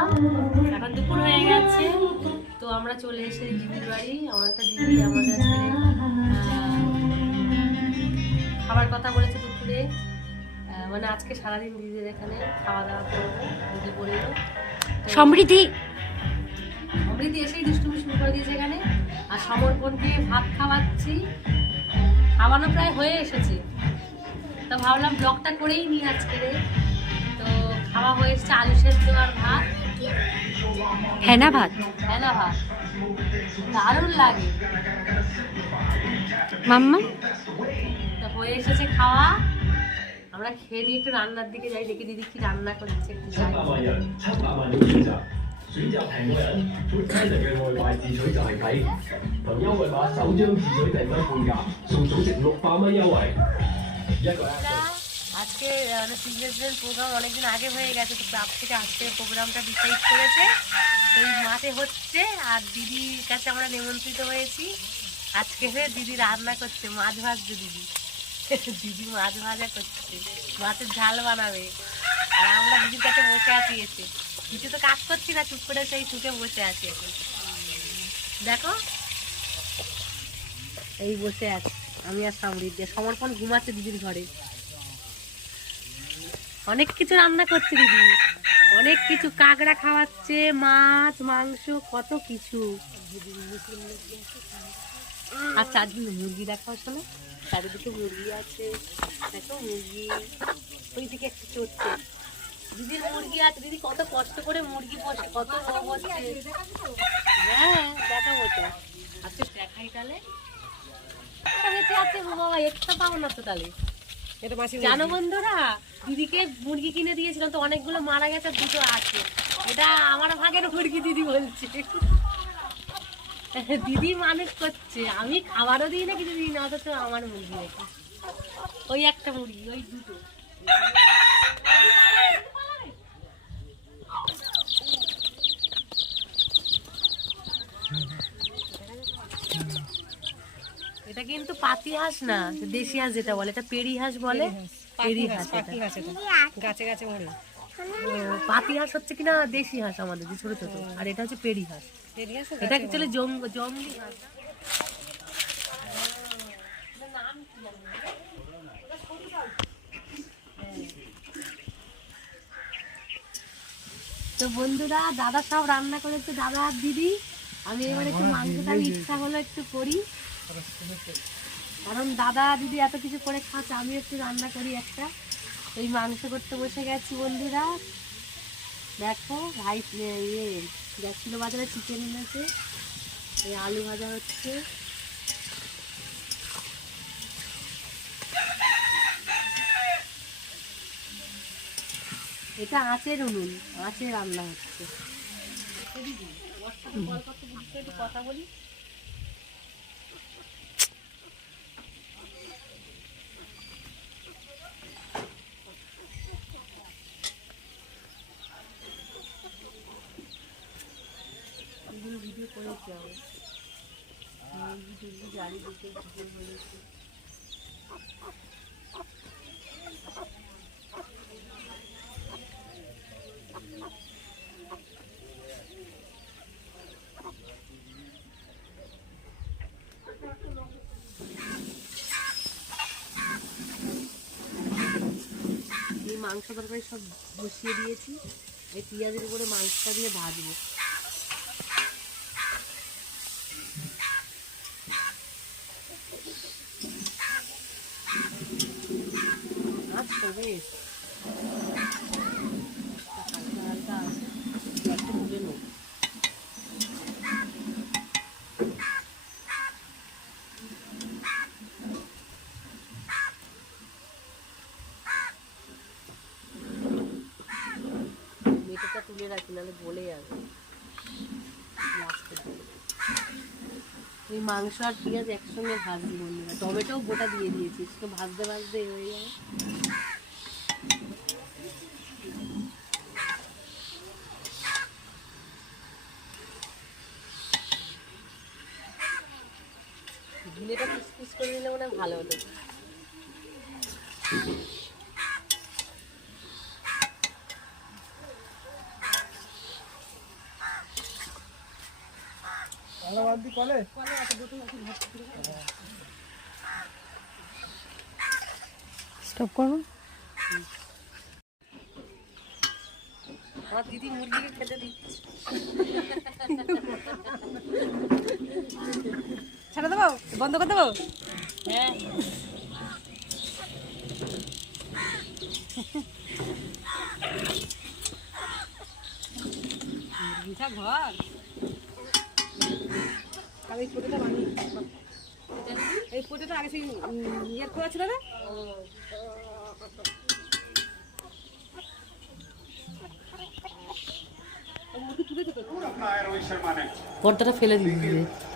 এখন দুপুর হয়ে গেছে, তো আমরা চলে এসেছি দিদির বাড়ি। আমার একটা দিদি আমাদের খাবার কথা বলেছে দুপুরে, মানে আজকে সারাদিন দিদিদের এখানে খাওয়া দাওয়া করবো। দিদি বললো সমৃদ্ধি সমৃদ্ধি এসেই দুষ্টুমি শুরু করে দিয়েছে এখানে। আর সমর্পণকে ভাত খাওয়াচ্ছি, খাওয়ানো প্রায় হয়ে এসেছে, তো ভাবলাম ব্লগটা করেই নিই আজকে। তো খাওয়া হয়ে এসেছে আলু সেদ্ধ আর ভাত, হেনা ভাত, হেনা ভাত দারুণ লাগে মাম্মা। তো হয়ে এসেছে খাওয়া, আমরা খেয়ে নিয়ে একটু রান্নার দিকে যাই, দেখি দিদি কি রান্না করছে একটু যাই।選擇平嘅人，Titan嘅外賣自取就係抵，憑優惠碼首張自取訂單半價，送總值600蚊優惠。一個 আজকে মানে সিজনেল প্রোগ্রাম অনেকদিন আগে হয়ে গেছে, তো ক্লাব থেকে আজকে প্রোগ্রামটা ডিসাইড করেছে। তো এই মাঠে হচ্ছে, আর দিদির কাছে আমরা নিমন্ত্রিত হয়েছি। আজকে দিদি রান্না করছে, মাছ ভাজছে দিদি। দিদি মাছ ভাজা করছে, মাছের ঝাল বানাবে, আর আমরা দিদির কাছে বসে আছি এসে। কিছু তো কাজ করছি না, চুপ করে সেই শুকে বসে আছি এখন। দেখো এই বসে আছি আমি আর সমৃদ্ধি। সমর্পণ ঘুমাচ্ছে দিদির ঘরে। অনেক কিছু রান্না করছে দিদি, অনেক কিছু, কাঁকড়া খাওয়াচ্ছে, মাছ মাংস কত কিছু। আচ্ছা আজকে মুরগি দেখাও, শোনো চারিদিকে মুরগি আছে, দেখো মুরগি, ওই দিকে একটু চড়ছে। দিদির মুরগি আছে, দিদি কত কষ্ট করে মুরগি পোষে, কত রোগ হচ্ছে। হ্যাঁ দেখাবো তো, আচ্ছা দেখাই তাহলে। বেঁচে আছে বাবা, একটা পাবো না তো তাহলে। জানো বন্ধুরা, দিদিকে মুরগি কিনে দিয়েছিলাম, তো অনেকগুলো মারা গেছে, দুটো আছে। এটা আমার ভাগের মুরগি দিদি বলছে। দিদি মানুষ করছে, আমি খাবারও দিই না, কিছু দিই না, অথচ আমার মুরগি রেখে। ওই একটা মুরগি, ওই দুটো। এটা কিন্তু পাতি হাঁস না, দেশি হাঁস যেটা বলে, এটা পেরি হাঁস বলে। পেরি হাঁস গাছে গাছে মরে। পাতি হাঁস হচ্ছে কিনা দেশি হাঁস আমাদের, যে ছোট ছোট, আর এটা হচ্ছে পেরি হাঁস। এটা অ্যাকচুয়ালি জঙ্গলি হাঁস। তো বন্ধুরা, দাদা সব রান্না করেছে, দাদা আর দিদি। আমি এবার একটু মাংসটা ইচ্ছা হলো একটু করি, কারণ দাদা দিদি এত কিছু করে খাচ্ছে, আমি একটু রান্না করি একটা। এই মাংস করতে বসে গেছি বন্ধুরা। দেখো ভাই গেছিল বাজারে, চিকেন এনেছে, এই আলু ভাজা হচ্ছে। এটা আঁচের উনুন, আঁচে রান্না হচ্ছে। কথা বলি, ভিডিও করেছি আমি গাড়ি দিতে বলেছি। এই মাংস তরকারি সব বসিয়ে দিয়েছি, এই পেঁয়াজের উপরে মাংসটা দিয়ে ভাজবো। আচ্ছা বেশ, হালকা হালকা আছে, একটু তুলে নেব। মেটেটা তুলে রাখি, নাহলে গলে যাবে। ওই মাংস আর পেঁয়াজ একসঙ্গে ভাজছি বন্ধুরা, টমেটো গোটা দিয়ে দিয়েছি, তো ভাজতে ভাজতে হয়ে যাবে। ঝিলেটা পিস পিস করে দিলে মনে হয় ভালো হতো। স্টপ করো। আমার দিদি মুরগিকে খেতে দিচ্ছে। ছেড়ে দেবো, বন্ধ করে দেবো। হ্যাঁ মুরগিটা ঘর এই পোটেটা বানিয়ে এই পোটেটা আগে সেই ইয়ের করা ছিল না। পর্দাটা ফেলে দিবি।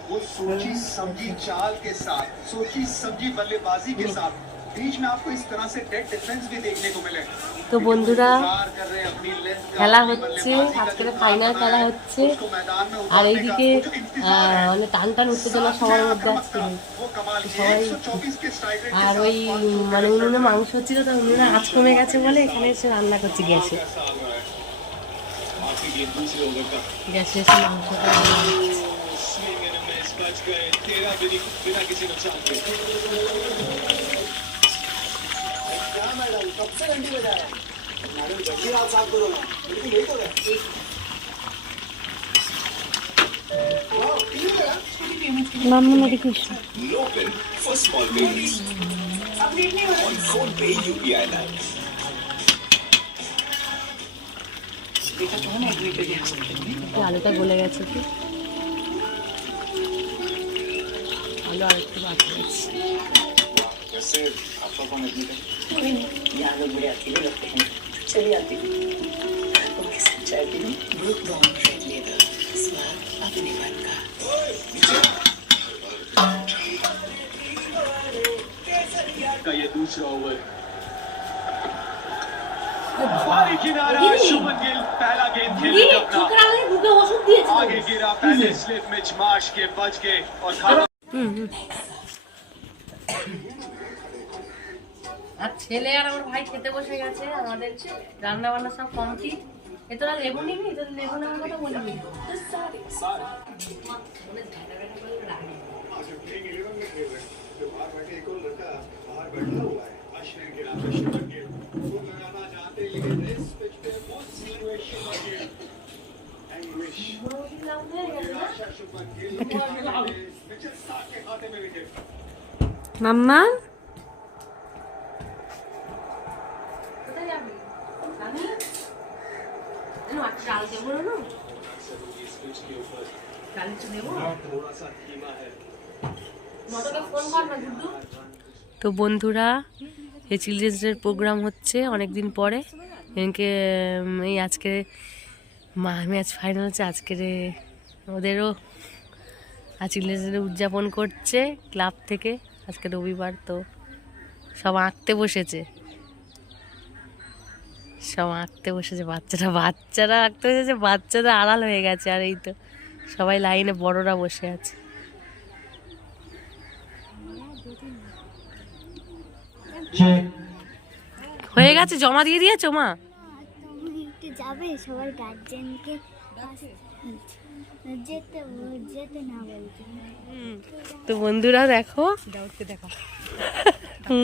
वो सोची समझी चाल के साथ सोची समझी बल्लेबाजी के साथ बीच में आपको इस तरह से डेड डिफेंस भी देखने को मिले। তো বন্ধুরা पार कर रहे हैं अपनी लेंथ খেলা হচ্ছে, আজকে ফাইনাল খেলা হচ্ছে। को मैदान में আর उतारने का এইদিকে वो जो इंतजार মানে টান টান উত্তেজনা সবার মধ্যে আসছে। वो कमाल সবাই 124 के स्ट्राइक रेट আর ওই মানে উনুনে মাংস হচ্ছিল, তো উনুনে আঁচ কমে গেছে বলে এখানে এসে রান্না করছি গ্যাসে। গ্যাসে এসে মাংসটা রান্না করছি। মাম্মা এদিকে এসো। Local for small babies. On PhonePe UPI Lines. আলুটা গলে গেছে কি? আলু আর একটু বাকি আছে। वैसे आपका कौन एडमिट है? का ये दूसरा ओवर बारी किनारा शुभमन गिल पहला गेंद खेलेगा अपना आगे गिरा पहले स्लिप में मार्श के बच के और আর ছেলে আর আমার ভাই খেতে বসে গেছে। আমাদের রান্না বান্না সব কমপ্লিট। এ তোরা লেবু নিবি? তো লেবু নেওয়ার কথা বলবি। মাম্মা কোথায় যাবি? আমি চাল দেবো না, চাল কিছু দেবো। মটকে ফোন কর না গুড্ডু। তো বন্ধুরা, এই চিলড্রেন্স ডের প্রোগ্রাম হচ্ছে অনেক দিন পরে। এদিকে এই আজকে ম্যাচ ফাইনাল হচ্ছে। আজকের ওদেরও চিলড্রেন্স ডে উদযাপন করছে ক্লাব থেকে। আজকে রবিবার, তো সব আঁকতে বসেছে, বাচ্চারা আঁকতে বসেছে। বাচ্চারা আড়াল হয়ে গেছে, আর এই তো সবাই লাইনে বড়রা বসে আছে। হয়ে গেছে, জমা দিয়ে দিয়েছো মা? একটু যাবে সবার গার্জেনকে যেতে যেতে না বলতে। তো বন্ধুরা দেখো,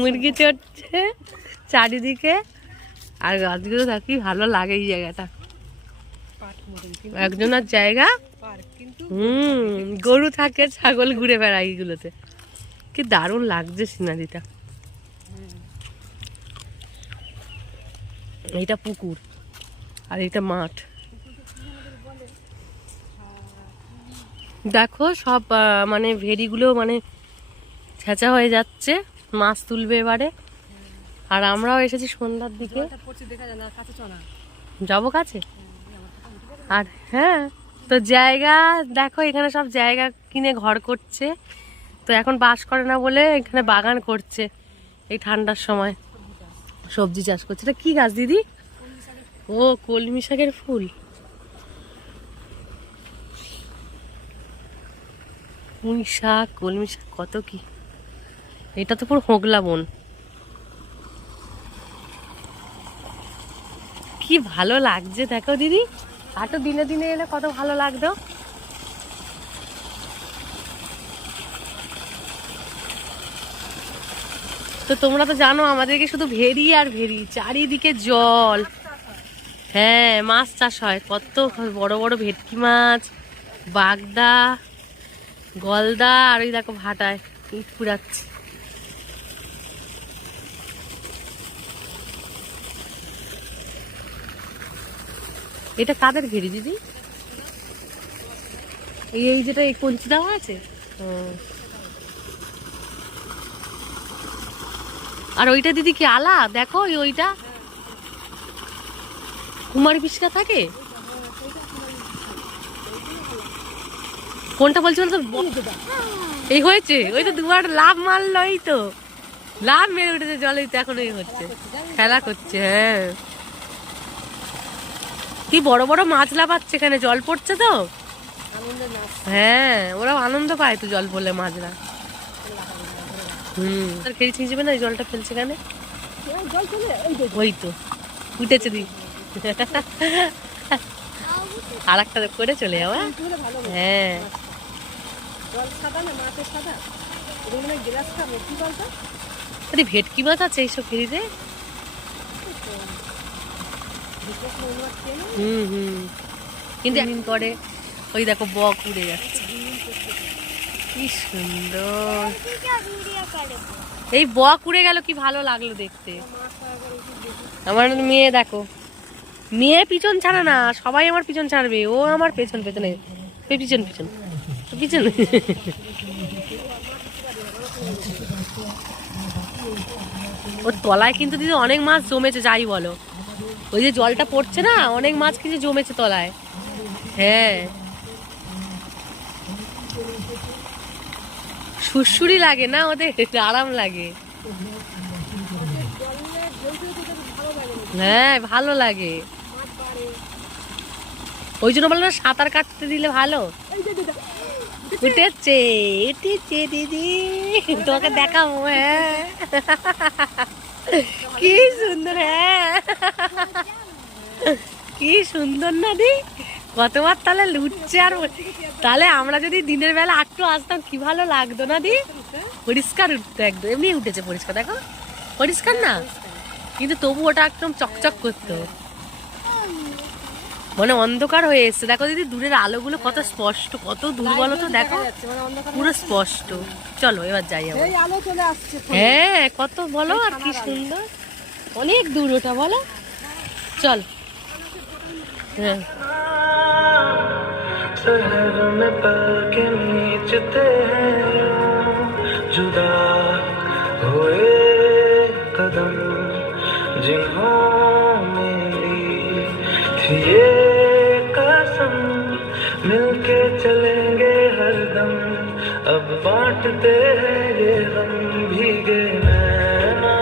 মুরগি চড়ছে চারিদিকে। আর গাছগুলো থাকি ভালো লাগে এই জায়গাটা, একজনের জায়গা। গরু থাকে, ছাগল ঘুরে বেড়ায় এইগুলোতে। কি দারুণ লাগছে সিনারিটা। এইটা পুকুর আর এইটা মাঠ। দেখো সব মানে ভেড়িগুলো মানে ছেঁচা হয়ে যাচ্ছে, মাছ তুলবে এবারে। আর আমরাও এসেছি সন্ধ্যার দিকে, যাবো কাছে। আর হ্যাঁ, তো জায়গা দেখো, এখানে সব জায়গা কিনে ঘর করছে। তো এখন বাস করে না বলে এখানে বাগান করছে এই ঠান্ডার সময়, সবজি চাষ করছে। এটা কি গাছ দিদি? ও কলমি শাকের ফুল। পুঁই শাক, কলমি শাক, কত কি। এটা তো পুরো হোগলা বন। কি ভালো লাগছে দেখো দিদি। আর তো দিনে দিনে এলে কত ভালো লাগতো। তো তোমরা তো জানো আমাদেরকে শুধু ভেরি আর ভেরি, চারিদিকে জল। হ্যাঁ, মাছ চাষ হয়, কত বড় বড় ভেটকি মাছ, বাগদা, গলদা, আর ওই দেখো ভাটায় ইট পুড়াচ্ছে। এটা কাদের ভেরি দিদি? এই যেটা এই কঞ্চি দেওয়া আছে। আর ওইটা দিদি কি আলা? দেখো ওইটা কুমারী পিসকা থাকে। কোনটা বলছি বলতো? এই হয়েছে, ওই তো দুবার লাভ মারলো, এই তো লাভ মেরে উঠেছে জলে, তো এখন এই হচ্ছে, খেলা করছে। হ্যাঁ, কি বড় বড় মাছ লাফাচ্ছে, এখানে জল পড়ছে তো। হ্যাঁ, ওরাও আনন্দ পায় তো জল পড়লে মাছরা। আর খেড়ি ছিঁচবে না, জলটা ফেলছে কেন? ওই তো উঠেছে দি। আর একটা করে চলে যাওয়া। হ্যাঁ, ভেটকি মাছ আছে এইসব ফেরিতে। কিন্তু একদিন পরে ওই দেখো বক উড়ে যাচ্ছে, কি সুন্দর। এই বক উড়ে গেল, কি ভালো লাগলো দেখতে। আমার মেয়ে দেখো, মেয়ে পিছন ছাড়ে না, সবাই আমার পিছন ছাড়বে, ও আমার পেছন পেছনে, পিছন পিছন পিছন। ওর তলায় কিন্তু দিদি অনেক মাছ জমেছে, যাই বলো, ওই যে জলটা পড়ছে না, অনেক মাছ কিন্তু জমেছে তলায়। হ্যাঁ, সুরসুরি লাগে না ওদের, আরাম লাগে। হ্যাঁ, ভালো লাগে, ওই জন্য বলো না সাঁতার কাটতে দিলে ভালো। উঠেছে উঠেছে দিদি, তোমাকে দেখাবো। হ্যাঁ, কি সুন্দর। হ্যাঁ, কি সুন্দর না দি, কতবার তাহলে লুটছে। আর তাহলে আমরা যদি দিনের বেলা একটু আসতাম, কি ভালো লাগতো না দি। পরিষ্কার উঠতো, একদম এমনি উঠেছে পরিষ্কার, দেখো পরিষ্কার না, কিন্তু তবু ওটা একদম চকচক করতো, মানে অন্ধকার হয়ে এসছে। দেখো দিদি দূরের আলোগুলো কত স্পষ্ট, কত দূর বলো তো, দেখো পুরো স্পষ্ট। চলো এবার যাই আমরা। হ্যাঁ, কত বলো, আর কি সুন্দর, অনেক দূর ওটা, বলো চল। হ্যাঁ, शहर में पल के नीचते हैं जुदा हुए कदम, जिन्होंने ली थी ये कसम, मिलके चलेंगे हरदम, अब बांटते हैं ये हम भीगे नैना,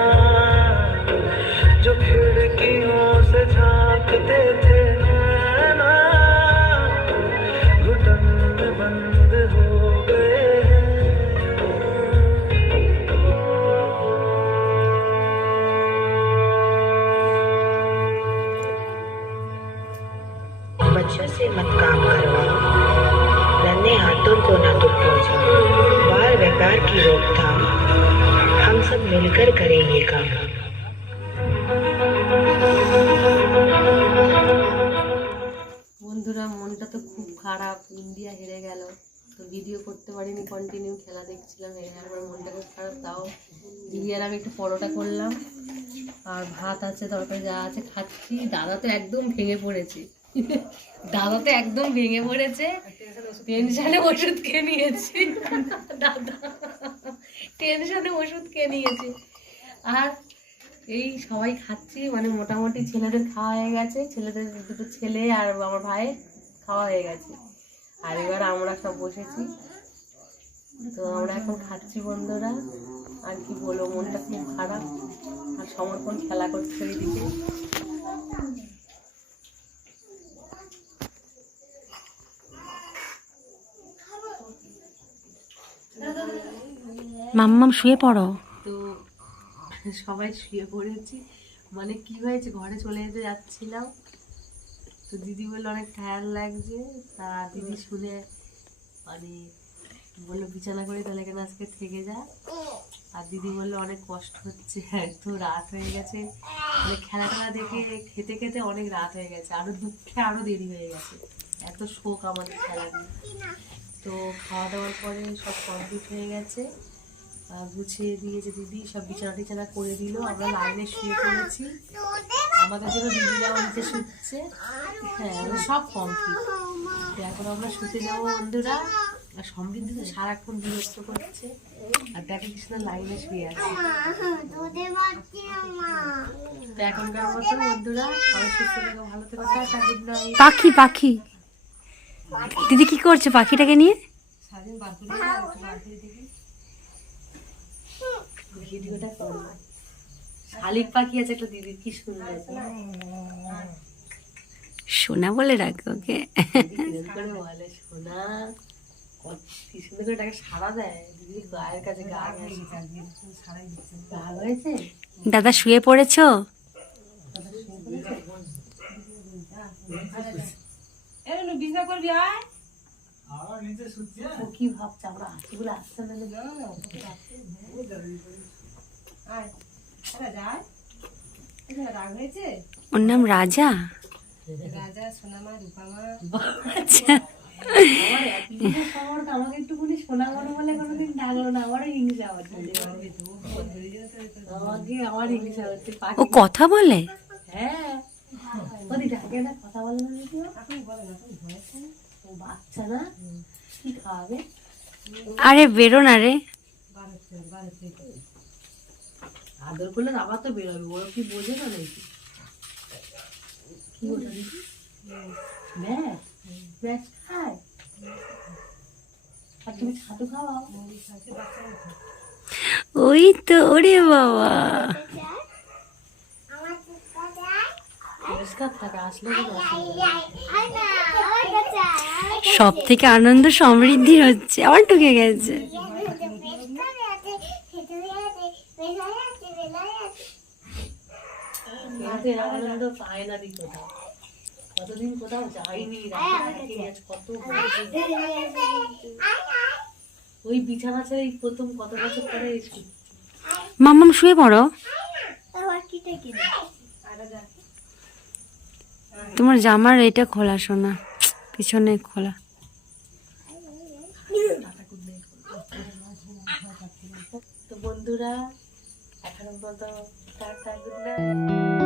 जो खिड़कियों से झांकते थे नैना, घुटन में बंद हो गए हैं। बच्चों से मत काम करवाओ, नन्हे हाथों को न तो पहुंचाओ, बाल व्यापार की रोकथाम, हम सब मिलकर करें ये काम। বন্ধুরা, মনটা তো খুব খারাপ, ইন্ডিয়া হেরে গেল, তো ভিডিও করতে পারিনি, কন্টিনিউ খেলা দেখছিলাম, হেরে যাওয়ার মনটা খুব খারাপ। তাও দিদি আর আমি একটু পরোটা করলাম, আর ভাত আছে, তরকারি যা আছে খাচ্ছি। দাদা তো একদম ভেঙে পড়েছে, দাদা তো একদম ভেঙে পড়েছে, টেনশনে ওষুধ খেয়ে নিয়েছে। দাদা টেনশনে ওষুধ খেয়ে নিয়েছে। আর এই সবাই খাচ্ছি, মানে মোটামুটি ছেলেদের খাওয়া হয়ে গেছে, ছেলেদের দুটো ছেলে আর আমার ভাইয়ের খাওয়া হয়ে গেছে, আর এবার আমরা সব বসেছি, তো আমরা এখন খাচ্ছি বন্ধুরা। আর কি বলবো, মনটা খুব খারাপ। আর সমর্পণ খেলা করছে ওইদিকে। মাম্মাম শুয়ে পড়ো। তো সবাই শুয়ে পড়েছি, মানে কি হয়েছে, ঘরে চলে যেতে যাচ্ছিলাম, তো দিদি বললো অনেক টায়ার লাগছে, তা দিদি শুনে মানে বললো বিছানা করে তাহলে এখানে আজকে থেকে যা। আর দিদি বললো অনেক কষ্ট হচ্ছে, একটু রাত হয়ে গেছে, মানে খেলা টেলা দেখে খেতে খেতে অনেক রাত হয়ে গেছে, আরো দুঃখে আরো দেরি হয়ে গেছে, এত শোক আমাদের খেলা নিয়ে। তো খাওয়া দাওয়ার পরে সব কমপ্লিট হয়ে গেছে, গুছিয়ে দিয়েছে দিদি, সব বিছানা টিছানা করে দিল, আমরা লাইনে শুয়ে পড়েছি, আমাদের জন্য দিদিরাও নিচে শুচ্ছে। হ্যাঁ, আমরা সব কমপ্লিট। এখন আমরা শুতে যাবো বন্ধুরা। আর সমৃদ্ধি তো সারাক্ষণ বিরক্ত করছে, আর দেখো কি সুন্দর লাইনে শুয়ে আছে। তো এখনকার মতো বন্ধুরা সবাই সুস্থ থেকো, ভালো থেকো, গুড নাইট। পাখি পাখি দিদি কি করছে পাখিটাকে নিয়ে? সারাদিন বার করে দেখি ভিডিওটা করবো। শালিক পাখি আছে একটা দিদির, কি সুন্দর সোনা বলে রাখো ওকে। কিরম করে বলে সোনা, কি সুন্দর করে তাকে সারা দেয় দিদির গায়ের কাছে, গায়ে ভালো হয়েছে। দাদা শুয়ে পড়েছো? বিছনা করবি আয়। ও কি ভাবছে আমরা হাসিগুলো আসছে না, আয় আরে যায়। রাগ হয়েছে? ওর নাম রাজা। রাজা, সোনামা, রূপামা। আচ্ছা, আমার একদিনের শহর আমাকে একটুখানি সোনা মনে বলে কোনোদিন ডাকলো না, আমারও হিংসা হচ্ছে, আমাকে আমার হিংসা হচ্ছে। ও কথা বলে? হ্যাঁ, ওদি ডাকে না, কথা বলে না দিদিও। ও বাচ্চা না, কি খাওয়াবে? আরে বেরো না রে। আদর করলে আবার তো বেরোবে, ওরা কি বোঝে না নাকি? কি ওটা দিদি? ম্যাচ ম্যাচ খায়, আর তুমি ছাতু খাওয়াও। ওই তো, ওরে বাবা, পরিষ্কার থাকে, আসলে কোনো সব থেকে আনন্দ সমৃদ্ধির হচ্ছে। আবার ঢুকে গেছে। আনন্দ পায় না দি কোথাও, কতদিন কোথাও যাইনি, কত ওই বিছানা ছেড়ে এই প্রথম কত বছর পরে এসেছি। মাম্মাম শুয়ে পড়ো। তোমার জামার এটা খোলা, শোনা পিছনে খোলা। তো বন্ধুরা এখনো পর্যন্ত টাটা, গুড নাইট।